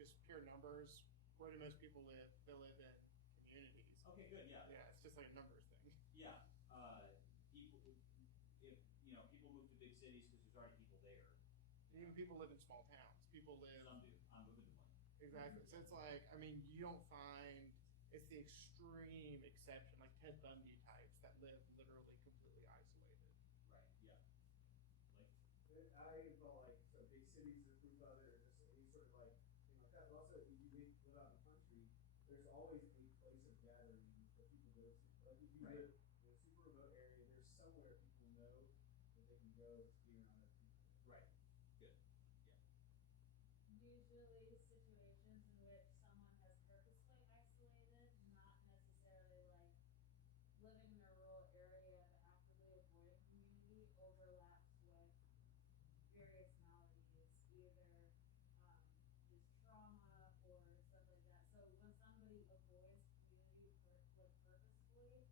just pure numbers, where do most people live? They live in communities. Okay, good. Yeah. Yeah, it's just like a numbers thing. Yeah. People, if people move to big cities because there's already people there. Even people live in small towns. People live. Some do. I'm moving to one. Exactly. So it's like, I mean, you don't find, it's the extreme exception, like Ted Bundy types that live literally completely isolated. Right. Yeah. Like. I felt like so big cities are proof of it, or just any sort of like thing like that. But also, if you live out in the country, there's always a place of gathering that people go to. Like if you live in a super remote area, there's somewhere people know that they can go to be around other people. Right. Good. Yeah. Usually situations in which someone has purposely isolated, not necessarily like living in a rural area but actively avoiding community, overlaps with various maladies, either just trauma or stuff like that. So when somebody avoids community purposefully,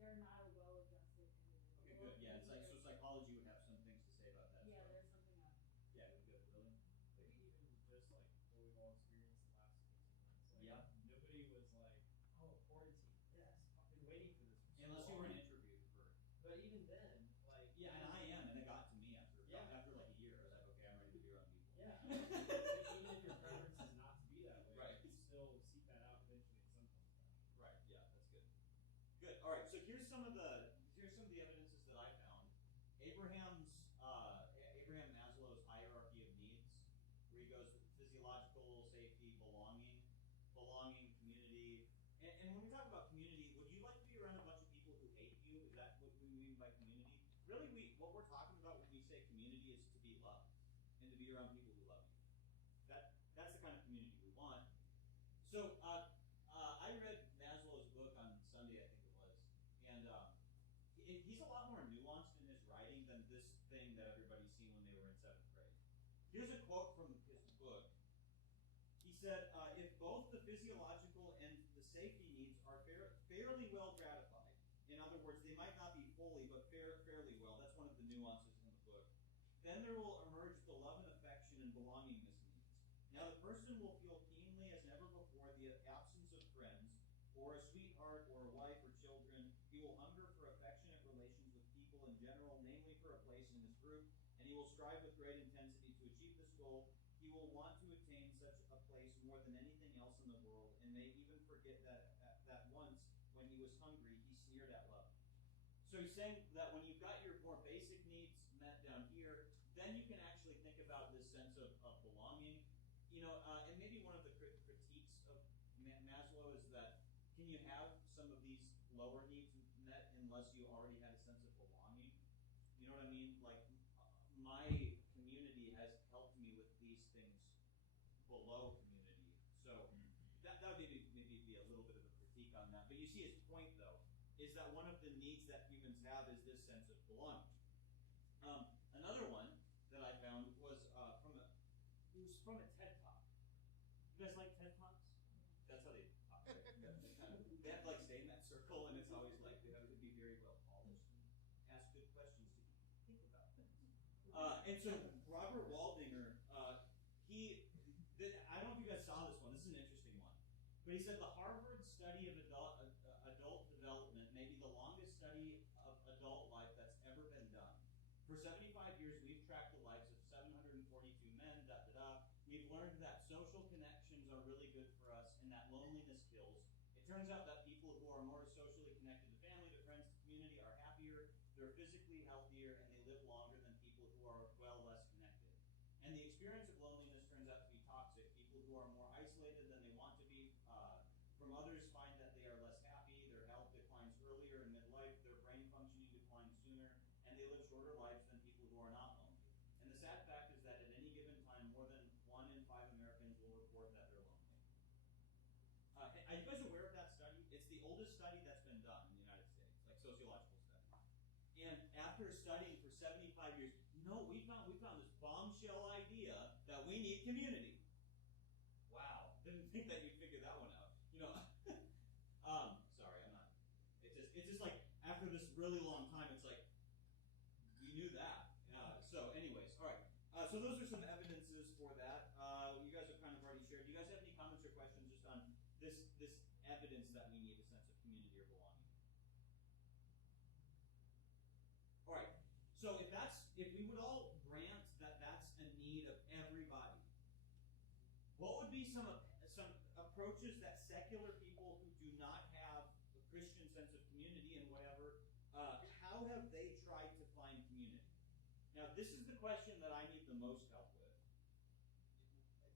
they're not a well-adjusted individual. Okay. Good. Yeah. It's like so. Psychology would have some things to say about that. Yeah, as well. there's something up. Yeah. Good. William. Maybe even just like what we've all experienced the last 18 months. Like, Yeah. Nobody was like, oh, quarantine. Yes, I've been waiting for this. For so Unless you long. were an introvert. But even then, like. Yeah, and I am, and it got to me after Yeah. like a year. I was like, okay, I'm ready to be around people. Yeah. Even if your preference is not to be that way, Right. you still seek that out eventually at some point in time. Right. Yeah, that's good. Good. All right. So here's some of the evidences that I found. Abraham Maslow's hierarchy of needs, where he goes with physiological, safety, belonging, community. And when we talk about community, would you like to be around a bunch of people who hate you? Is that what we mean by community? Really, what we're talking about when we say community is to be loved and to be around people who love you. That's the kind of community we want. So I read Maslow's book on Sunday, I think it was, and he's a lot more nuanced in his writing than this thing that everybody's seen when they were in 7th grade. Here's a quote from his book. He said, if both the physiological and the safety needs are fairly well gratified, in other words, they might not be fully, but fairly well, that's one of the nuances in the book, then there will emerge the love and affection and belongingness needs. Now the person will feel keenly as never before the absence of friends, or a sweetheart, or a wife, or children. He will hunger for affectionate relations with people in general, namely for a place in his group, and he will strive with great intensity to achieve this goal. He will want to attain such a place more than anything else in the world, and may even forget that once, when he was hungry, he sneered at love. So he's saying that when you've got your more basic needs met down here, then you can actually think about this sense of belonging. And maybe one of the critiques of Maslow is that can you have some of these lower needs met unless you already had a sense of belonging? You know what I mean? Like, my community has helped me with these things below community. So that would maybe be a little bit of a critique on that. But you see his point, though, is that one of the needs that humans have is this sense of belonging. Another one that I found was from a TED Talk. You guys like TED Talks? That's how they talk. Right? They have to stay in that circle, and it's always like they have to be very well polished and ask good questions to think about things. And so Robert Waldinger, I don't know if you guys saw this one. This is an interesting one. But he said the Harvard study of adult development may be the longest study of adult life that's ever been done. For 75 years, we've tracked the lives of 742 men, We've learned that social connections are really good for us and that loneliness kills. It turns out that people who are more socially connected to family, to friends, to community are happier, they're physically healthier, and they live longer than people who are, less connected. And the experience of loneliness turns out to be toxic. People who are more isolated than they want to be from others find that they are less happy, their health declines earlier in midlife, their brain functioning declines sooner, and they live shorter lives than people who are not lonely. And the sad fact is that at any given time, more than 1 in 5 Americans will report that they're lonely. Are you guys aware of that study? It's the oldest study that's been done in the United States, like sociological study. And after studying for 75 years, we found this bombshell idea that we need community. Wow, didn't think that you'd figure that one out. Sorry, I'm not. It's just like after this really long time, it's like we knew that. So, anyways, all right. So those are some evidences for that. You guys have kind of already shared. Do you guys have if we would all grant that that's a need of everybody, what would be some approaches that secular people who do not have a Christian sense of community and whatever, how have they tried to find community? Now, this is the question that I need the most help with.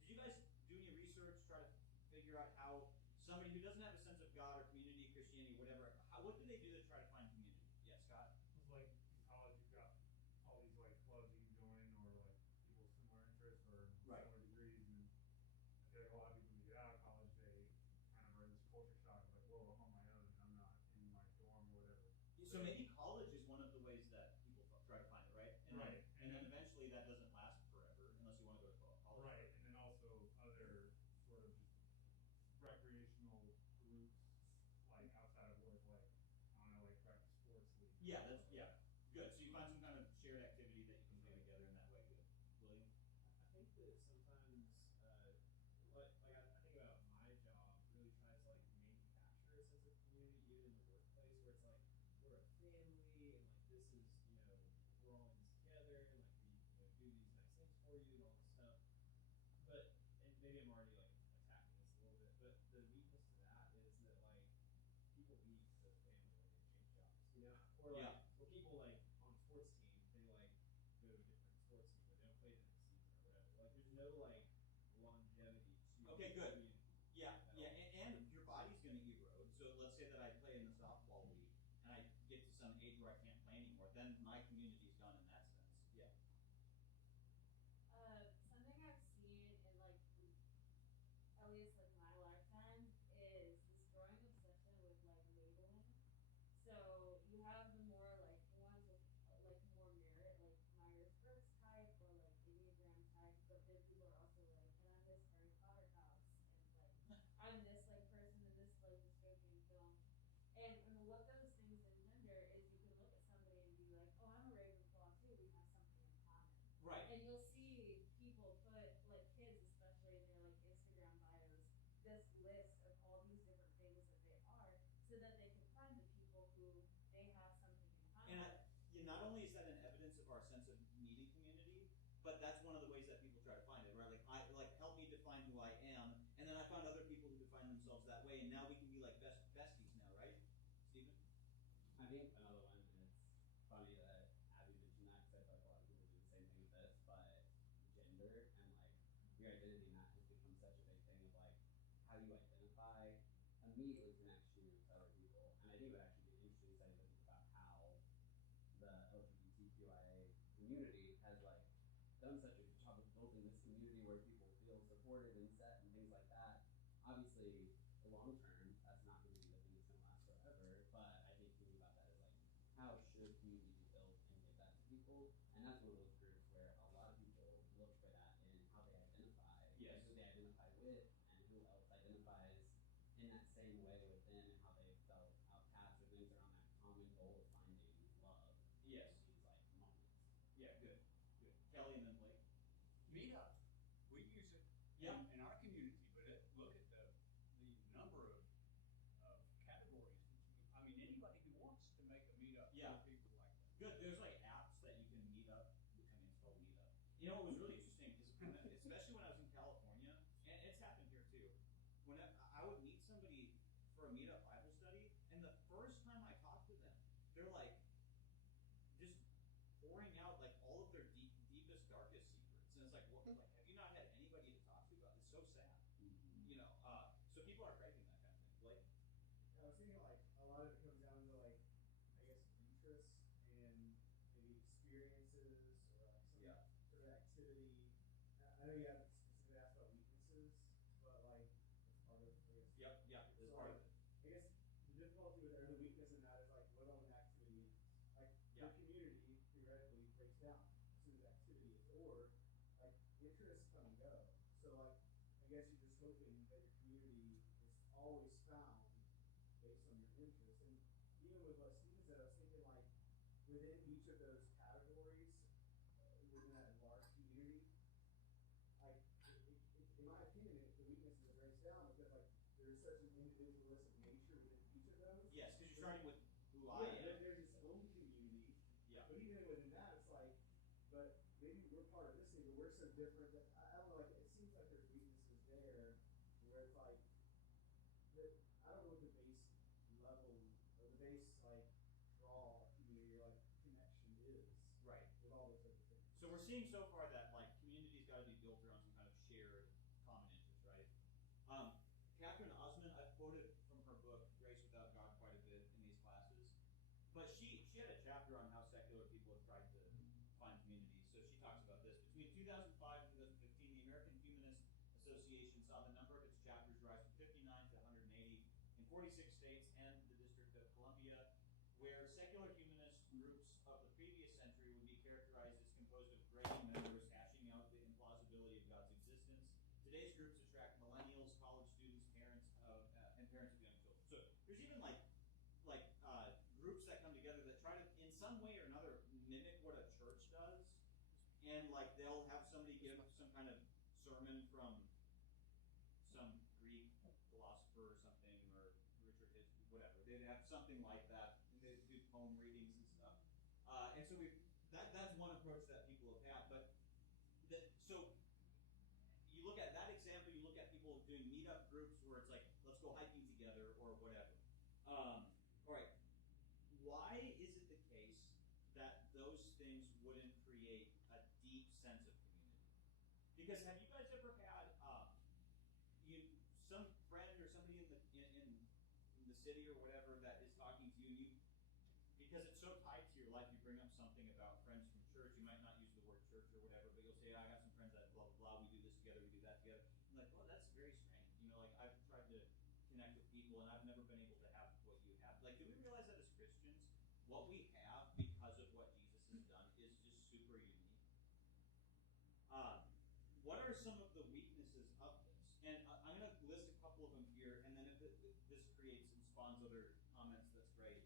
Did you guys do any research, try to figure out how somebody who doesn't have a sense of God or community, Christianity, whatever, what do they do to try to find community? Yeah, Scott? It's like in college, you've got all these like clubs you can join, or like people with similar interests or Right. similar degrees. And I feel like a lot of people, when they get out of college, they kind of are in this culture shock of like, whoa, I'm on my own and I'm not in my dorm or whatever. So maybe college is one of the ways that people try to find it, right? And Right. Then, and then eventually that doesn't last forever unless you want to go to college. Right, and then also other sort of just recreational groups, like outside of work, like I don't know, like practice sports league. Yeah, that's good. So you find some kind of shared activity that you can do together in that way. Good, William. I think that sometimes, I think about my job really tries to like manufacture a sense of community even in the workplace where it's like we're a family and like this is we're all in this together and like we do these nice things for you and all this stuff. But and maybe I'm already like attacking this a little bit, but the weakness to that is that like people leave the family when they change jobs, or like Yeah. or people like on sports teams they like go to a different sports team but they don't play the next season or whatever. Like there's no like longevity to Okay, good. community. Yeah, and your body's going to erode. So let's say that I play in the softball league and I get to some age where I can't play anymore. Then my community's gone in that sense. Yeah. Something I've seen in like at least like my lifetime is this growing obsession with like labeling. So you have the more like ones with like more merit, like Myers-Briggs type or like Enneagram type, but then people are also like, and I'm this Harry Potter house, and like I'm this like person in this like dystopian film. And what those things engender is you can look at somebody and be like, oh, I'm a Ravenclaw too. We have something in common. Right. And you'll see people put, like kids especially in their like Instagram bios, this list of all these different things that they are, so that they can find the people who they have something in common. And not only is that an evidence of our sense of needing community, but that's one of the ways that people try to find it, right? Like help me define who I am, and then I found other people who define themselves that way, and now we can be like besties now, right? Stephen? I think another one, and it's funny that Abby mentioned that because I feel like a lot of people do the same thing with this, but gender and like your identity in that has become such a big thing of like how you identify immediately connects you to other people. And I think it would actually be interesting study to think about how the LGBTQIA community has like done such a good job of building this community where people feel supported and set and things like that. Obviously, the long term, that's not going to be the thing that's going to last forever. But I think thinking about that is like, how should community be built and give that to people? And that's one of those groups where a lot of people look for that in how they identify, Yes. and who they identify with, and who else identifies in that same way within, and how they felt outcast or things around that common goal of finding love. Yes. In these like moments. Yeah, good. Kelly and then Blake. Meetup. We use it Yeah. in our community, but look at the number of categories. I mean, anybody who wants to make a meetup Yeah. for people like that. Good. There's like apps that you can meet up. I mean, it's called Meetup. You know, what was really interesting is, especially when I was in California, and it's happened here too. When I would meet somebody for a meetup Bible study, and the first time I talked to them, they're like just pouring out like all of their deepest, darkest secrets, and it's like, what? Like, have you not had anybody to talk to about it? It's so sad. You know, so people are craving that kind of thing. Blake. I was thinking like a lot of it comes down to like I guess interests and maybe experiences or like some Yeah. sort of activity. I know you have specifically asked about weaknesses, but like it's part of it, I guess. Yep. Yeah. It's So, part like, of it. I guess the difficulty with or the weakness in that is like what an activity is. Like Yeah. your community theoretically breaks down as soon as activity is or like interests come and go. So like I guess you're just hoping that your community is always found based on your interests. And even with what Stephen said, I was thinking like within each of those categories, within that large community, like in my opinion, the weaknesses it breaks down because like there's such an individualistic nature within each of those. Yes, because you're starting with who I am. There's its own community. Yeah. But even within that, it's like different. I don't know, like it seems like there's weaknesses there where it's like I don't know what the base level or the base like draw community like connection is. Right. With all those other things. So we're seeing so far that like community's got to be built around some kind of shared common interest, right? Catherine Osman, I've quoted from her book Grace Without God quite a bit in these classes, but she had a chapter on how secular people have tried to find community. So she talks about this. Between 2005 and 2015, the American Humanist Association saw the number of its chapters rise from 59 to 180 in 46 states and the District of Columbia, where secular humanist groups of the previous century would be characterized as composed of graying members hashing out the implausibility of God's existence. Today's groups attract millennials, college students, parents, and parents of young children. So there's even like groups that come together that try to, in some way or another, mimic what a church does, and like they'll have somebody give some kind of sermon from some Greek philosopher or something, or Richard Hitch, whatever. They'd have something like that, and they do poem readings and stuff. And so that's one approach that people have had. But so you look at that example, you look at people doing meetup groups where it's like, let's go hiking together or whatever. All right. Why is it the case that those things wouldn't create a deep sense of community? Because have you guys ever had some friend or somebody in the city or whatever that is talking to you, because it's so tied to your life, you bring up something about friends from church. You might not use the word church or whatever, but you'll say, I have some friends that blah blah blah. We do this together. We do that together. I'm like, well, that's very strange. Like I've tried to connect with people, and I've never been able to have what you have. Like, do we realize that as Christians, what we have because of what Jesus has done is just super unique? What are some of the weaknesses of this? And I'm going to list a couple of them here, and then if this creates and spawns other comments, that's great.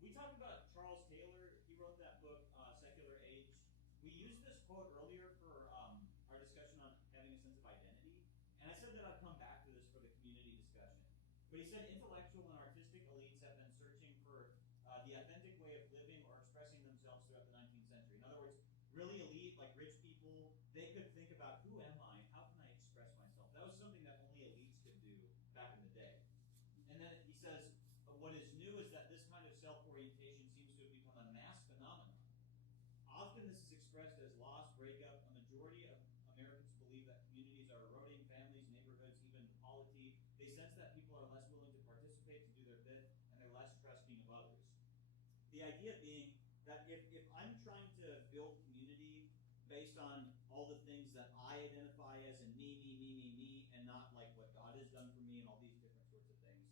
We talked about Charles Taylor. He wrote that book, Secular Age. We used this quote earlier for our discussion on having a sense of identity, and I said that I'd come back to this for the community discussion. But he said intellectual and artistic elites have been searching for the authentic way of living or expressing themselves throughout the 19th century. In other words, really elite, like rich people, they could think about, who am I? How can I express myself? That was something that only elites could do back in the day. And then he says, what is new is that this kind of self-orientation seems to have become a mass phenomenon. Often this is expressed as loss, breakup. A majority of Americans believe that communities are eroding, families, neighborhoods, even polity. They sense that people are less willing to participate, to do their bit, and they're less trusting of others. The idea being that if I'm trying to build community based on all the things that I identify as in me, and not like what God has done for me and all these different sorts of things,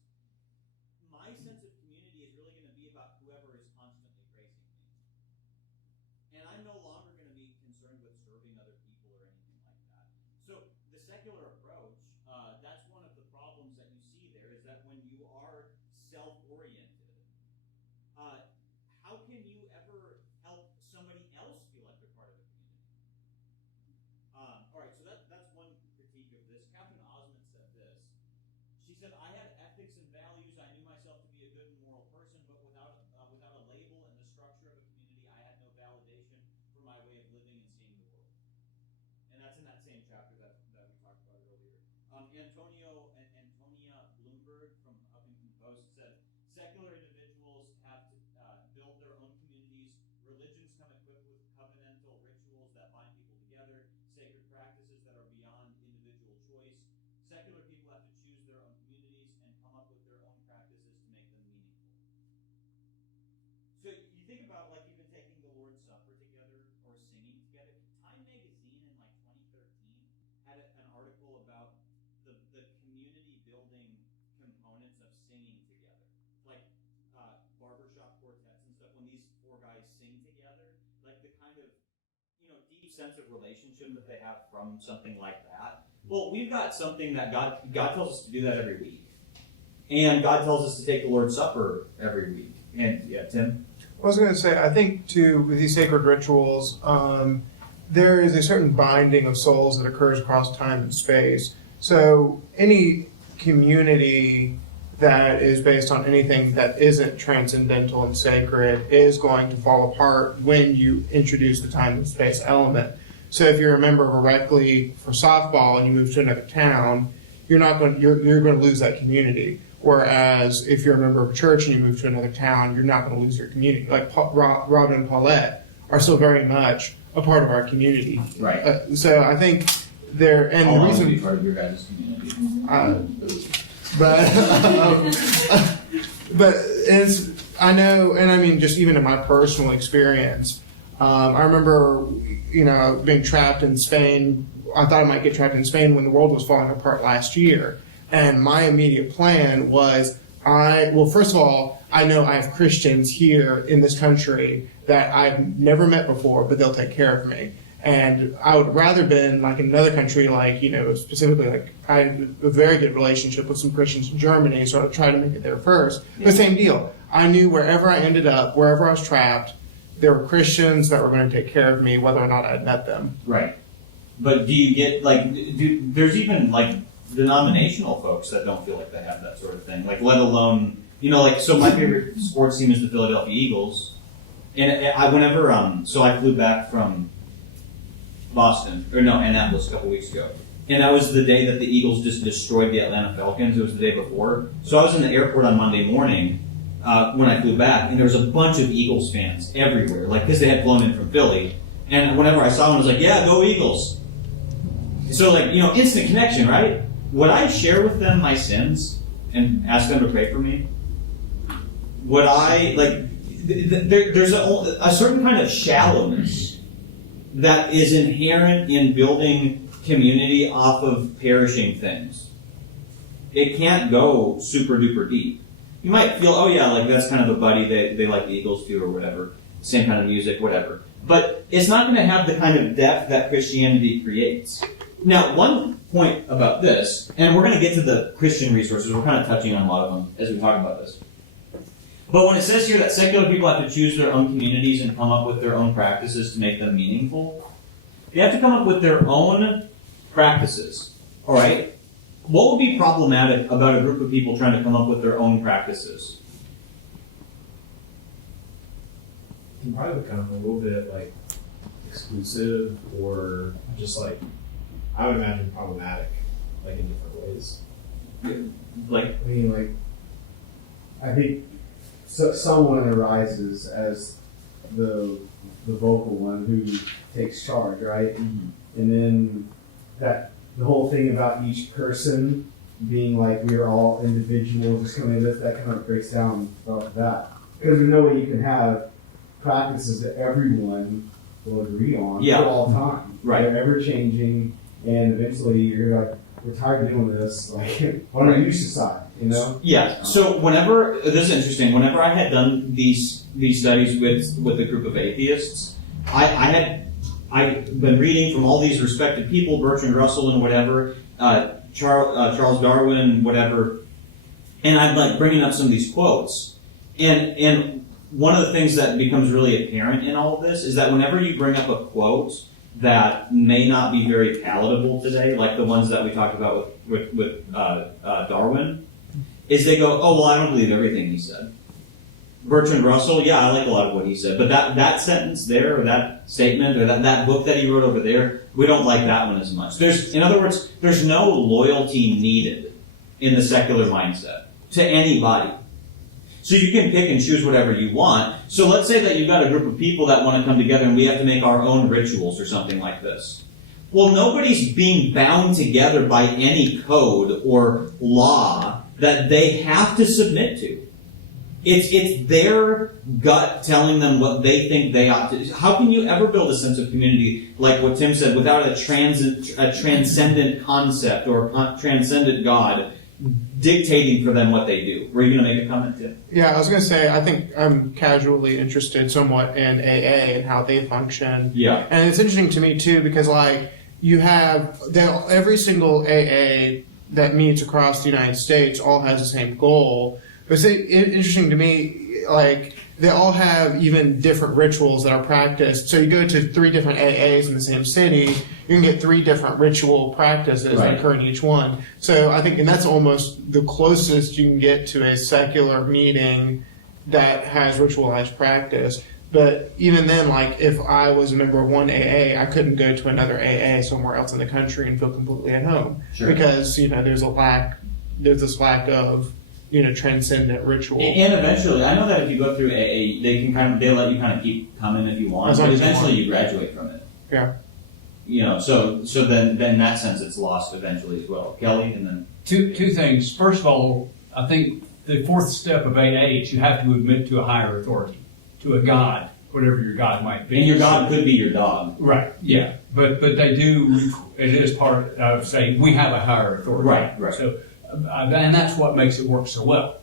my sense of community is really going to be about whoever is constantly praising me. And I'm no longer going to be concerned with serving other people or anything like that. So the secular approach, that's one of the problems that you see there, is that when you are self-oriented, how can you ever help somebody else feel like they're part of a community? All right, so that's one critique of this. Catherine Osman said this. She said, I had ethics and values. I knew myself to be a good and moral person, but without a label and the structure of a community, I had no validation for my way of living and seeing the world. And that's in that same chapter that we talked about earlier. Antonia Bloomberg from Huffington Post said, secular individuals have to build their own communities. Religions come equipped with covenantal rituals that bind people together, sacred practices that are beyond individual choice. Secular people have to choose their own communities and come up with their own practices to make them meaningful. So you think about like even taking the Lord's Supper together or singing together. Time magazine in like 2013 had an article about the community building components of singing together. Like barbershop quartets and stuff, when these four guys sing together, like the kind of, deep sense of relationship that they have from something like that. Well, we've got something that God tells us to do that every week. And God tells us to take the Lord's Supper every week. And yeah, Tim? I was going to say, I think too, with these sacred rituals, there is a certain binding of souls that occurs across time and space. So any community that is based on anything that isn't transcendental and sacred is going to fall apart when you introduce the time and space element. So if you're a member of a rec league for softball and you move to another town, you're going to lose that community. Whereas if you're a member of a church and you move to another town, you're not going to lose your community. Like Robin and Paulette are still very much a part of our community. Right. So I think they're, and How the long reason, would be part of your guys' community? but it's, I know, and I mean, just even in my personal experience, I remember, being trapped in Spain. I thought I might get trapped in Spain when the world was falling apart last year. And my immediate plan was, first of all, I know I have Christians here in this country that I've never met before, but they'll take care of me. And I would rather been like in another country, like, specifically, like I had a very good relationship with some Christians in Germany, so I would try to make it there first. Yeah. But same deal. I knew wherever I ended up, wherever I was trapped, there were Christians that were going to take care of me, whether or not I'd met them. Right. But do you get, there's even, denominational folks that don't feel like they have that sort of thing. Like, let alone, so my favorite sports team is the Philadelphia Eagles. And I flew back from Annapolis a couple weeks ago. And that was the day that the Eagles just destroyed the Atlanta Falcons. It was the day before. So I was in the airport on Monday morning when I flew back, and there was a bunch of Eagles fans everywhere, because they had flown in from Philly. And whenever I saw them, I was like, yeah, go Eagles. So, instant connection, right? Would I share with them my sins and ask them to pray for me? Would I, there's a certain kind of shallowness that is inherent in building community off of perishing things. It can't go super duper deep. You might feel, oh yeah, that's kind of a buddy, they like the Eagles too or whatever, same kind of music, whatever. But it's not going to have the kind of depth that Christianity creates. Now, one point about this, and we're going to get to the Christian resources, we're kind of touching on a lot of them as we talk about this. But when it says here that secular people have to choose their own communities and come up with their own practices to make them meaningful, they have to come up with their own practices. All right? What would be problematic about a group of people trying to come up with their own practices? It can probably become a little bit exclusive, or just I would imagine problematic, in different ways. I think someone arises as the vocal one who takes charge, right? Mm-hmm. And then the whole thing about each person being we're all individuals, just coming in, that kind of breaks down that. Because there's no way you can have practices that everyone will agree on for all time. Right. They're ever changing, and eventually you're we're tired of doing this. Why don't you decide? Yeah. So this is interesting. Whenever I had done these studies with a group of atheists, I'd been reading from all these respected people, Bertrand Russell and whatever, Charles Darwin, whatever, and I'd bringing up some of these quotes. And one of the things that becomes really apparent in all of this is that whenever you bring up a quote that may not be very palatable today, like the ones that we talked about with Darwin, is they go, oh, well, I don't believe everything he said. Bertrand Russell, yeah, I like a lot of what he said, but that sentence there, or that statement, or that book that he wrote over there, we don't like that one as much. In other words, there's no loyalty needed in the secular mindset to anybody. So you can pick and choose whatever you want. So let's say that you've got a group of people that want to come together and we have to make our own rituals or something like this. Well, nobody's being bound together by any code or law that they have to submit to. It's their gut telling them what they think they ought to. How can you ever build a sense of community, like what Tim said, without a transcendent concept or a transcendent God dictating for them what they do? Were you going to make a comment, Tim? Yeah, I was going to say, I think I'm casually interested somewhat in AA and how they function. Yeah. And it's interesting to me, too, because, you have every single AA that meets across the United States all has the same goal. But it's interesting to me, they all have even different rituals that are practiced. So you go to 3 different AAs in the same city, you can get 3 different ritual practices that occur in each one. So I think, and that's almost the closest you can get to a secular meeting that has ritualized practice. But even then, like if I was a member of one AA, I couldn't go to another AA somewhere else in the country and feel completely at home Sure. because there's this lack of transcendent ritual. And eventually, I know that if you go through AA, they let you kind of keep coming if you want, As but long as you eventually want. you graduate from it. Yeah. So then in that sense, it's lost eventually as well. Kelly, and then Two things. First of all, I think the fourth step of AA is you have to admit to a higher authority, to a God, whatever your God might be. and your God could be your dog. Right, yeah. But they do, it is part of saying we have a higher authority. Right. So, and that's what makes it work so well.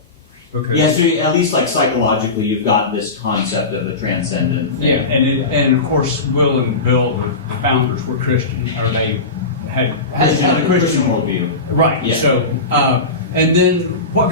Because, Yeah, so at least like psychologically, you've got this concept of a transcendent thing. Yeah, and of course, Will and Bill, the founders, were Christian, or they had a Christian worldview. Right. Yeah. So, and then what goes